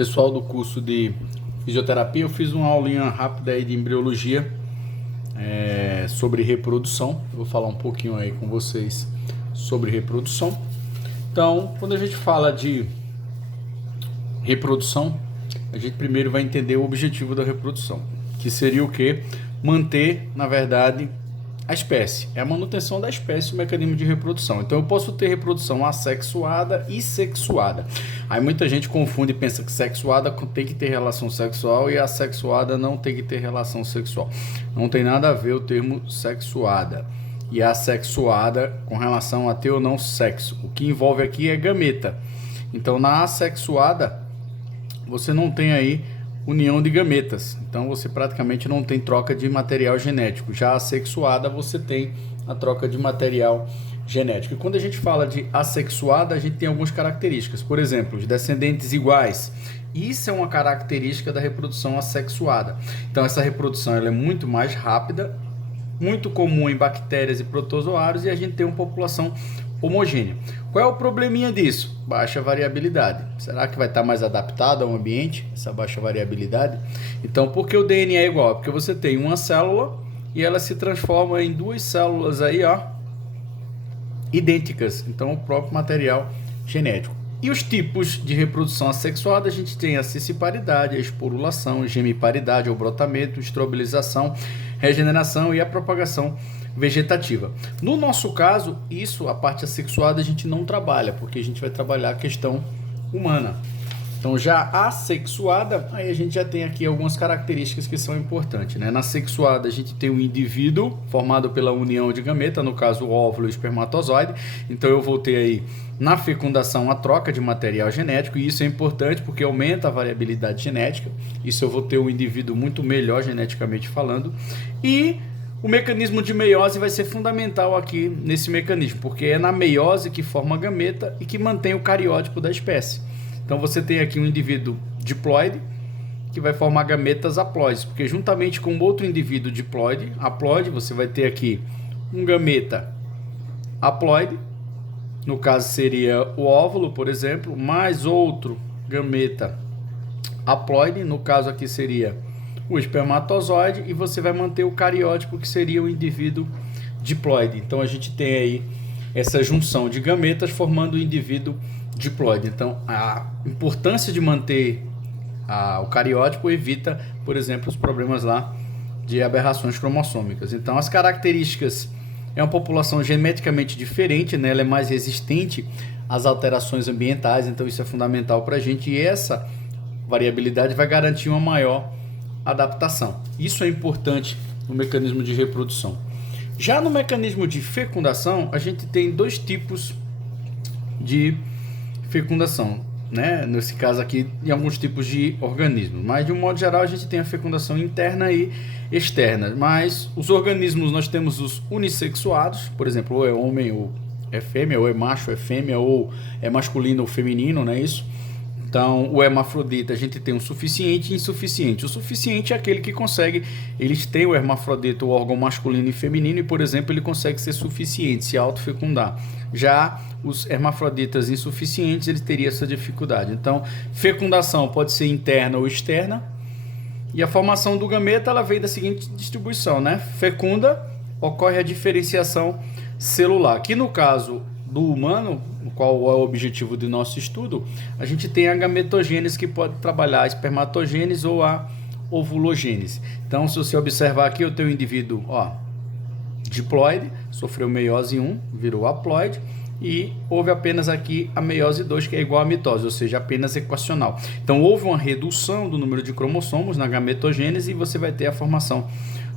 Pessoal do curso de fisioterapia, eu fiz uma aulinha rápida aí de embriologia sobre reprodução. Eu vou falar um pouquinho aí com vocês sobre reprodução. Então, quando a gente fala de reprodução, a gente primeiro vai entender o objetivo da reprodução, que seria o quê? Manter, na verdade, a espécie. É a manutenção da espécie, o mecanismo de reprodução. Então eu posso ter reprodução assexuada e sexuada. Aí muita gente confunde e pensa que sexuada tem que ter relação sexual e assexuada não tem que ter relação sexual. Não tem nada a ver o termo sexuada e assexuada com relação a ter ou não sexo. O que envolve aqui é gameta. Então na assexuada você não tem aí união de gametas, então você praticamente não tem troca de material genético. Já assexuada você tem a troca de material genético. E quando a gente fala de assexuada, a gente tem algumas características, por exemplo, os descendentes iguais. Isso é uma característica da reprodução assexuada. Então essa reprodução ela é muito mais rápida, muito comum em bactérias e protozoários, e a gente tem uma população homogênea. Qual é o probleminha disso? Baixa variabilidade. Será que vai estar mais adaptado ao ambiente, essa baixa variabilidade? Então, por que o DNA é igual? Porque você tem uma célula e ela se transforma em duas células aí, ó, idênticas. Então, o próprio material genético. E os tipos de reprodução assexuada, a gente tem a cisciparidade, a esporulação, gemiparidade, o brotamento, estrobilização, regeneração e a propagação vegetativa. No nosso caso, isso, a parte assexuada, a gente não trabalha, porque a gente vai trabalhar a questão humana. Então, já a assexuada, aí a gente já tem aqui algumas características que são importantes, né? Na sexuada, a gente tem um indivíduo formado pela união de gameta, no caso o óvulo e o espermatozoide. Então, eu vou ter aí na fecundação a troca de material genético, e isso é importante porque aumenta a variabilidade genética. Isso eu vou ter um indivíduo muito melhor geneticamente falando. E o mecanismo de meiose vai ser fundamental aqui nesse mecanismo, porque é na meiose que forma a gameta e que mantém o cariótipo da espécie. Então você tem aqui um indivíduo diploide que vai formar gametas haploides, porque juntamente com outro indivíduo diploide, haploide, você vai ter aqui um gameta haploide, no caso seria o óvulo, por exemplo, mais outro gameta haploide, no caso aqui seria o espermatozoide, e você vai manter o cariótipo, que seria o indivíduo diploide. Então a gente tem aí essa junção de gametas formando o indivíduo diploide. Então a importância de manter o cariótipo evita, por exemplo, os problemas lá de aberrações cromossômicas. Então as características, é uma população geneticamente diferente, né? Ela é mais resistente às alterações ambientais, então isso é fundamental para a gente, e essa variabilidade vai garantir uma maior adaptação. Isso é importante no mecanismo de reprodução. Já no mecanismo de fecundação, a gente tem dois tipos de fecundação, né? Nesse caso aqui, em alguns tipos de organismos, mas de um modo geral a gente tem a fecundação interna e externa. Mas os organismos, nós temos os unissexuados, por exemplo, ou é homem ou é fêmea, ou é macho ou é fêmea, ou é masculino ou feminino, não é isso? Então, o hermafrodita, a gente tem o suficiente e insuficiente. O suficiente é aquele que consegue, eles têm o hermafrodita, o órgão masculino e feminino, e, por exemplo, ele consegue ser suficiente, se autofecundar. Já os hermafroditas insuficientes, eles teriam essa dificuldade. Então, fecundação pode ser interna ou externa, e a formação do gameta, ela vem da seguinte distribuição, né? Fecunda, ocorre a diferenciação celular. Aqui no caso do humano, qual é o objetivo do nosso estudo, a gente tem a gametogênese, que pode trabalhar a espermatogênese ou a ovulogênese. Então, se você observar aqui, eu tenho um indivíduo, ó, diploide, sofreu meiose 1, virou haploide, e houve apenas aqui a meiose 2, que é igual à mitose, ou seja, apenas equacional. Então, houve uma redução do número de cromossomos na gametogênese, e você vai ter a formação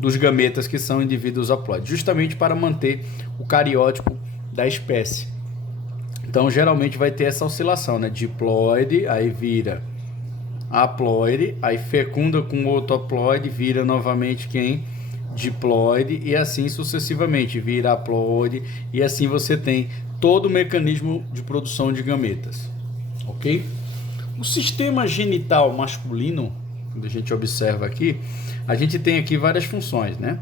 dos gametas, que são indivíduos haploides, justamente para manter o cariótipo da espécie. Então, geralmente vai ter essa oscilação, né? Diploide, aí vira haploide, aí fecunda com outro haploide, vira novamente quem? Diploide, e assim sucessivamente, vira haploide, e assim você tem todo o mecanismo de produção de gametas, ok? O sistema genital masculino, quando a gente observa aqui, a gente tem aqui várias funções, né?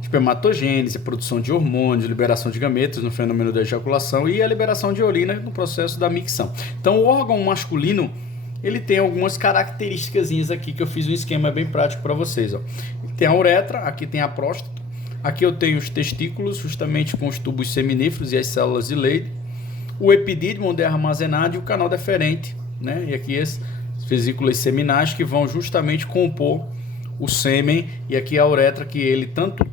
Espermatogênese, produção de hormônios, liberação de gametas no fenômeno da ejaculação e a liberação de urina no processo da micção. Então, o órgão masculino, ele tem algumas características aqui que eu fiz um esquema bem prático para vocês. Ó. Tem a uretra, aqui tem a próstata, aqui eu tenho os testículos, justamente com os tubos seminíferos e as células de Leydig, o epidídimo, onde é armazenado, e o canal deferente, né? E aqui as vesículas seminais que vão justamente compor o sêmen, e aqui a uretra, que ele tanto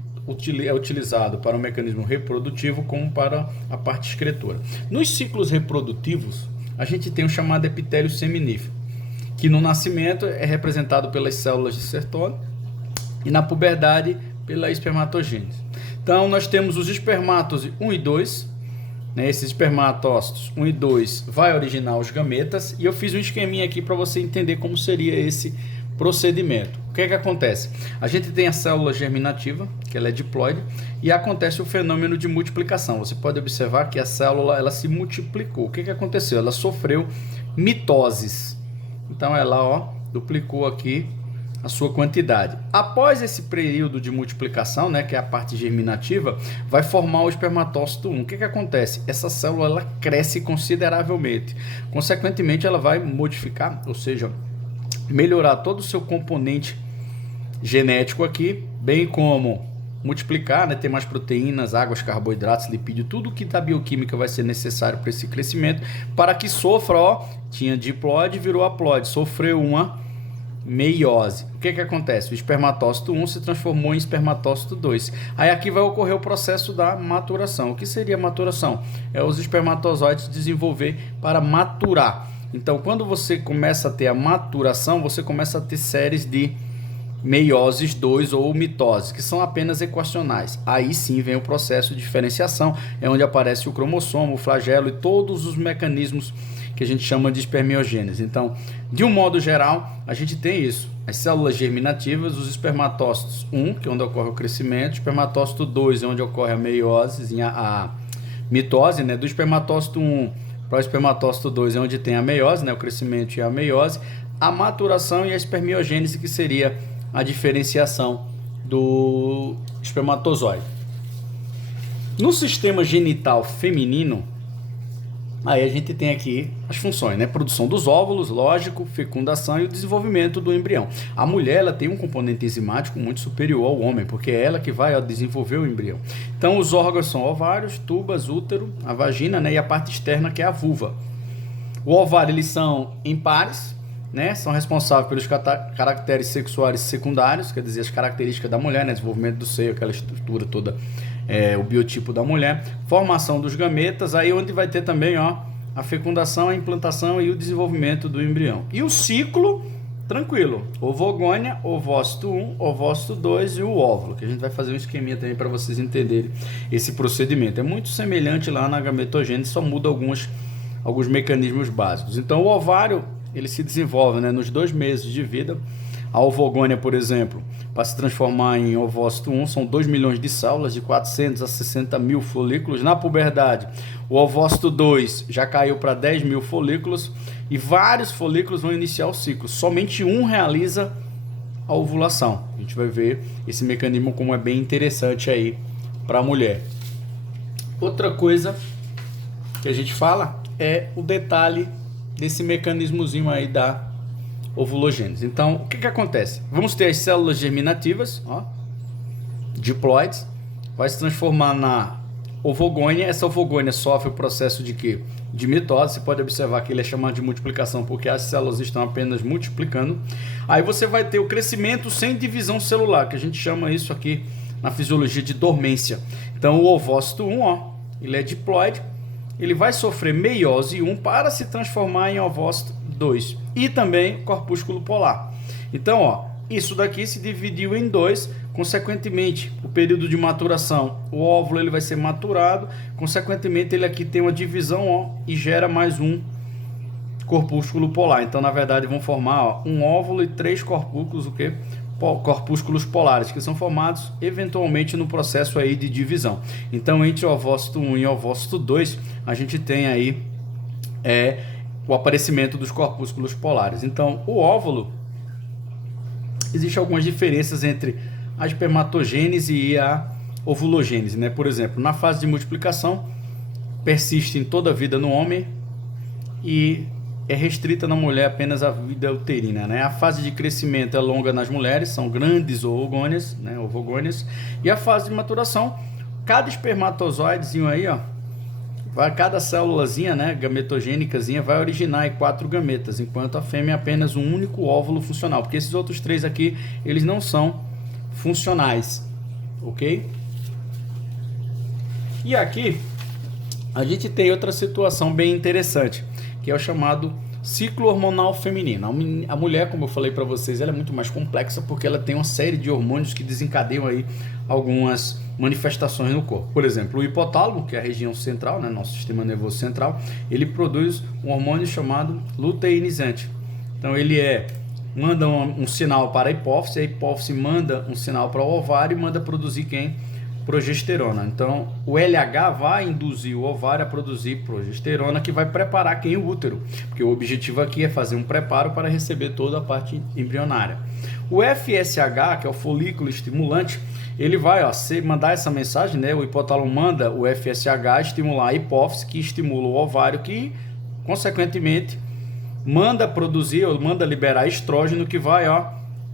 é utilizado para o mecanismo reprodutivo como para a parte excretora. Nos ciclos reprodutivos, a gente tem o chamado epitélio seminífero, que no nascimento é representado pelas células de Sertoli e na puberdade pela espermatogênese. Então nós temos os espermátosos 1 e 2, né? Esses espermatócitos 1 e 2 vai originar os gametas, e eu fiz um esqueminha aqui para você entender como seria esse procedimento. O que é que acontece? A gente tem a célula germinativa, que ela é diploide, e acontece o fenômeno de multiplicação. Você pode observar que a célula ela se multiplicou. O que é que aconteceu? Ela sofreu mitoses. Então ela, ó, duplicou aqui a sua quantidade. Após esse período de multiplicação, né, que é a parte germinativa, vai formar o espermatócito 1. O que acontece? Essa célula ela cresce consideravelmente. Consequentemente, ela vai modificar, ou seja, melhorar todo o seu componente genético aqui, bem como multiplicar, né, ter mais proteínas, águas, carboidratos, lipídio, tudo que da bioquímica vai ser necessário para esse crescimento, para que sofra, ó, tinha diploide, virou haploide, sofreu uma meiose. O que acontece? O espermatócito 1 se transformou em espermatócito 2. Aí aqui vai ocorrer o processo da maturação. O que seria maturação? É os espermatozoides desenvolver para maturar. Então, quando você começa a ter a maturação, você começa a ter séries de meioses 2 ou mitoses, que são apenas equacionais. Aí sim vem o processo de diferenciação, é onde aparece o cromossomo, o flagelo e todos os mecanismos que a gente chama de espermiogênese. Então, de um modo geral, a gente tem isso. As células germinativas, os espermatócitos 1, que é onde ocorre o crescimento, o espermatócito 2, é onde ocorre a meiose, a mitose, né? Do espermatócito 1 para o espermatócito 2 é onde tem a meiose, né? O crescimento e a meiose, a maturação e a espermiogênese, que seria a diferenciação do espermatozoide. No sistema genital feminino, aí a gente tem aqui as funções, né? Produção dos óvulos, lógico, fecundação e o desenvolvimento do embrião. A mulher ela tem um componente enzimático muito superior ao homem, porque é ela que vai desenvolver o embrião. Então os órgãos são ovários, tubas, útero, a vagina, né? E a parte externa, que é a vulva. O ovário, eles são impares, né? São responsáveis pelos caracteres sexuais secundários, quer dizer, as características da mulher, né? Desenvolvimento do seio, aquela estrutura toda, o biotipo da mulher, formação dos gametas, aí onde vai ter também, ó, a fecundação, a implantação e o desenvolvimento do embrião. E o ciclo, tranquilo, ovogônia, ovócito 1, ovócito 2 e o óvulo, que a gente vai fazer um esqueminha também para vocês entenderem esse procedimento. É muito semelhante lá na gametogênese, só muda alguns mecanismos básicos. Então o ovário, ele se desenvolve, né, nos 2 meses de vida. A ovogônia, por exemplo, para se transformar em ovócito 1, são 2 milhões de células, de 400 a 60 mil folículos. Na puberdade, o ovócito 2 já caiu para 10 mil folículos, e vários folículos vão iniciar o ciclo. Somente um realiza a ovulação. A gente vai ver esse mecanismo como é bem interessante aí para a mulher. Outra coisa que a gente fala é o detalhe desse mecanismozinho aí da ovulogênese. Então, o que acontece? Vamos ter as células germinativas, ó, diploides, vai se transformar na ovogônia. Essa ovogônia sofre o processo de quê? De mitose. Você pode observar que ele é chamado de multiplicação porque as células estão apenas multiplicando. Aí você vai ter o crescimento sem divisão celular, que a gente chama isso aqui na fisiologia de dormência. Então, o ovócito 1, ó, ele é diploide, ele vai sofrer meiose 1 para se transformar em ovócito 2 e também corpúsculo polar. Então, ó, isso daqui se dividiu em 2, consequentemente, o período de maturação, o óvulo ele vai ser maturado, consequentemente ele aqui tem uma divisão, ó, e gera mais um corpúsculo polar. Então, na verdade, vão formar, ó, um óvulo e 3 corpúsculos, o quê? Corpúsculos polares, que são formados eventualmente no processo aí de divisão. Então, entre o ovócito 1 e o ovócito 2, a gente tem aí o aparecimento dos corpúsculos polares. Então, o óvulo, existem algumas diferenças entre a espermatogênese e a ovulogênese, né? Por exemplo, na fase de multiplicação, persiste em toda a vida no homem, e é restrita na mulher apenas à vida uterina, né? A fase de crescimento é longa nas mulheres, são grandes ovogônias, né? Ovogônias, e a fase de maturação, cada espermatozoidezinho aí, ó, cada célulazinha, né, gametogênicazinha, vai originar aí 4 gametas, enquanto a fêmea é apenas um único óvulo funcional, porque esses outros 3 aqui, eles não são funcionais, ok? E aqui, a gente tem outra situação bem interessante, que é o chamado ciclo hormonal feminino. A mulher, como eu falei para vocês, ela é muito mais complexa porque ela tem uma série de hormônios que desencadeiam aí algumas manifestações no corpo. Por exemplo, o hipotálamo, que é a região central, né, nosso sistema nervoso central, ele produz um hormônio chamado luteinizante. Então ele manda um sinal para a hipófise manda um sinal para o ovário e manda produzir quem? Progesterona. Então o LH vai induzir o ovário a produzir progesterona, que vai preparar quem? O útero, porque o objetivo aqui é fazer um preparo para receber toda a parte embrionária. O FSH, que é o folículo estimulante, ele vai mandar essa mensagem, né? O hipotálamo manda o FSH estimular a hipófise, que estimula o ovário, que consequentemente manda produzir ou manda liberar estrógeno, que vai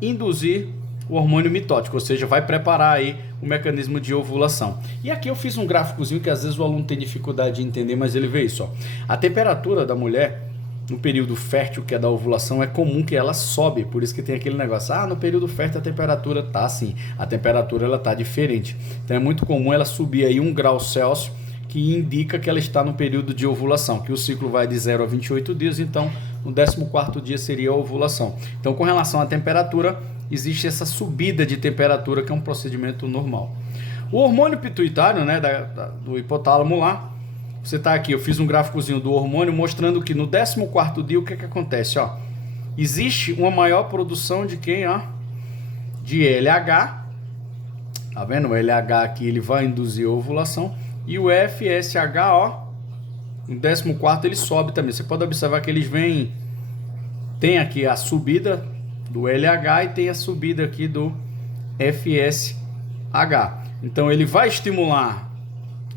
induzir o hormônio mitótico, ou seja, vai preparar aí o mecanismo de ovulação. E aqui eu fiz um gráficozinho que às vezes o aluno tem dificuldade de entender, mas ele vê isso, ó. A temperatura da mulher no período fértil, que é da ovulação, é comum que ela sobe, por isso que tem aquele negócio, no período fértil a temperatura tá assim, a temperatura ela tá diferente. Então é muito comum ela subir aí 1 grau Celsius, que indica que ela está no período de ovulação, que o ciclo vai de 0 a 28 dias, então no 14º dia seria a ovulação. Então com relação à temperatura, existe essa subida de temperatura, que é um procedimento normal. O hormônio pituitário, né, do hipotálamo lá, você está aqui, eu fiz um gráficozinho do hormônio mostrando que no 14º dia o que acontece? Existe uma maior produção de quem? De LH, tá vendo? O LH aqui ele vai induzir a ovulação, e o FSH, no 14º ele sobe também. Você pode observar que eles tem aqui a subida do LH e tem a subida aqui do FSH. Então ele vai estimular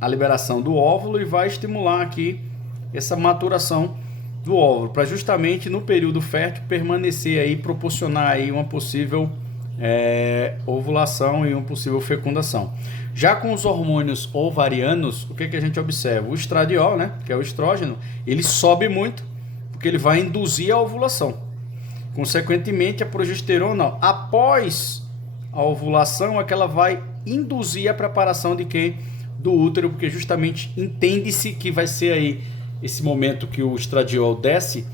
a liberação do óvulo e vai estimular aqui essa maturação do óvulo, para justamente no período fértil permanecer aí, proporcionar aí uma possível ovulação e uma possível fecundação. Já com os hormônios ovarianos, o que a gente observa? O estradiol, né, que é o estrógeno, ele sobe muito, porque ele vai induzir a ovulação. Consequentemente, a progesterona, após a ovulação, é que ela vai induzir a preparação de quem? Do útero, porque justamente entende-se que vai ser aí esse momento que o estradiol desce,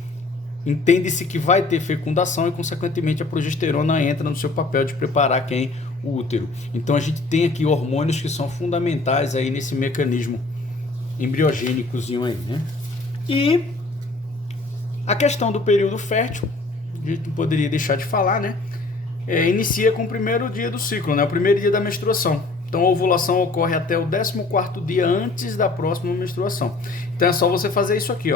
entende-se que vai ter fecundação e, consequentemente, a progesterona entra no seu papel de preparar quem? O útero. Então, a gente tem aqui hormônios que são fundamentais aí nesse mecanismo embriogênicozinho aí, né? E a questão do período fértil, a gente não poderia deixar de falar, né? Inicia com o primeiro dia do ciclo, né? O primeiro dia da menstruação. Então a ovulação ocorre até o 14º dia antes da próxima menstruação. Então é só você fazer isso aqui,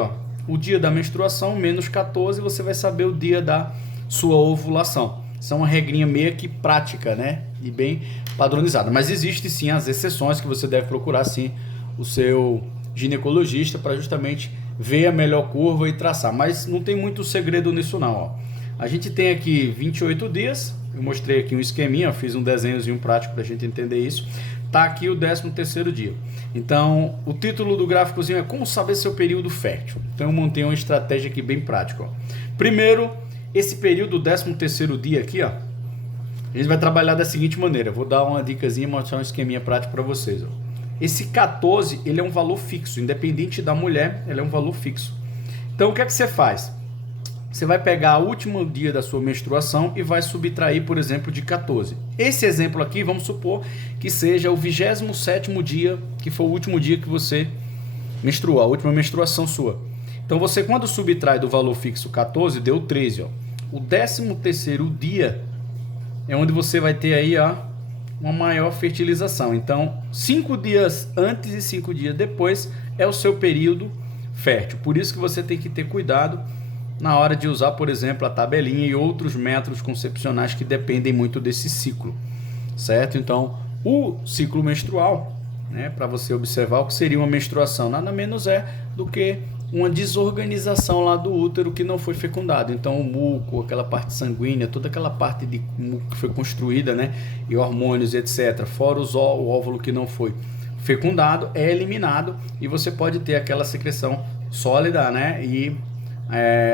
o dia da menstruação menos 14, você vai saber o dia da sua ovulação. Isso é uma regrinha meio que prática, né? E bem padronizada. Mas existe sim as exceções que você deve procurar sim o seu ginecologista para justamente ver a melhor curva e traçar. Mas não tem muito segredo nisso não, A gente tem aqui 28 dias, eu mostrei aqui um esqueminha, fiz um desenhozinho prático para a gente entender isso. Tá aqui o 13º dia. Então, o título do gráficozinho é como saber seu período fértil. Então, eu montei uma estratégia aqui bem prática. Primeiro, esse período, 13º dia aqui, a gente vai trabalhar da seguinte maneira. Vou dar uma dicasinha e mostrar um esqueminha prático para vocês. Esse 14, ele é um valor fixo, independente da mulher, ele é um valor fixo. Então, o que é que você faz? Você vai pegar o último dia da sua menstruação e vai subtrair, por exemplo, de 14. Esse exemplo aqui, vamos supor que seja o 27º dia, que foi o último dia que você menstruou, a última menstruação sua. Então, você quando subtrai do valor fixo 14, deu 13. O 13º dia é onde você vai ter aí uma maior fertilização. Então, 5 dias antes e 5 dias depois é o seu período fértil. Por isso que você tem que ter cuidado na hora de usar, por exemplo, a tabelinha e outros métodos concepcionais que dependem muito desse ciclo, certo? Então, o ciclo menstrual, né, para você observar o que seria uma menstruação, nada menos é do que uma desorganização lá do útero que não foi fecundado. Então o muco, aquela parte sanguínea, toda aquela parte de muco que foi construída, né, e hormônios, etc., fora o óvulo que não foi fecundado, é eliminado e você pode ter aquela secreção sólida, né, e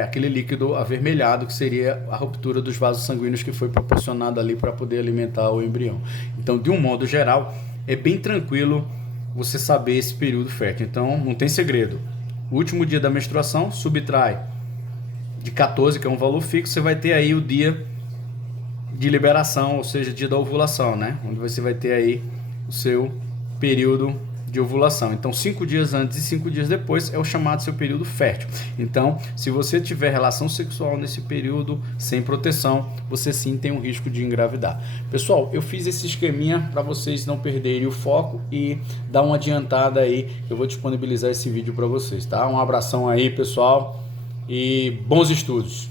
aquele líquido avermelhado que seria a ruptura dos vasos sanguíneos que foi proporcionado ali para poder alimentar o embrião. Então, de um modo geral, é bem tranquilo você saber esse período fértil. Então, não tem segredo. O último dia da menstruação, subtrai de 14, que é um valor fixo, você vai ter aí o dia de liberação, ou seja, dia da ovulação, né? Onde você vai ter aí o seu período de ovulação. Então, 5 dias antes e 5 dias depois é o chamado seu período fértil. Então, se você tiver relação sexual nesse período sem proteção, você sim tem um risco de engravidar. Pessoal, eu fiz esse esqueminha para vocês não perderem o foco e dar uma adiantada aí. Eu vou disponibilizar esse vídeo para vocês, tá? Um abração aí, pessoal, e bons estudos.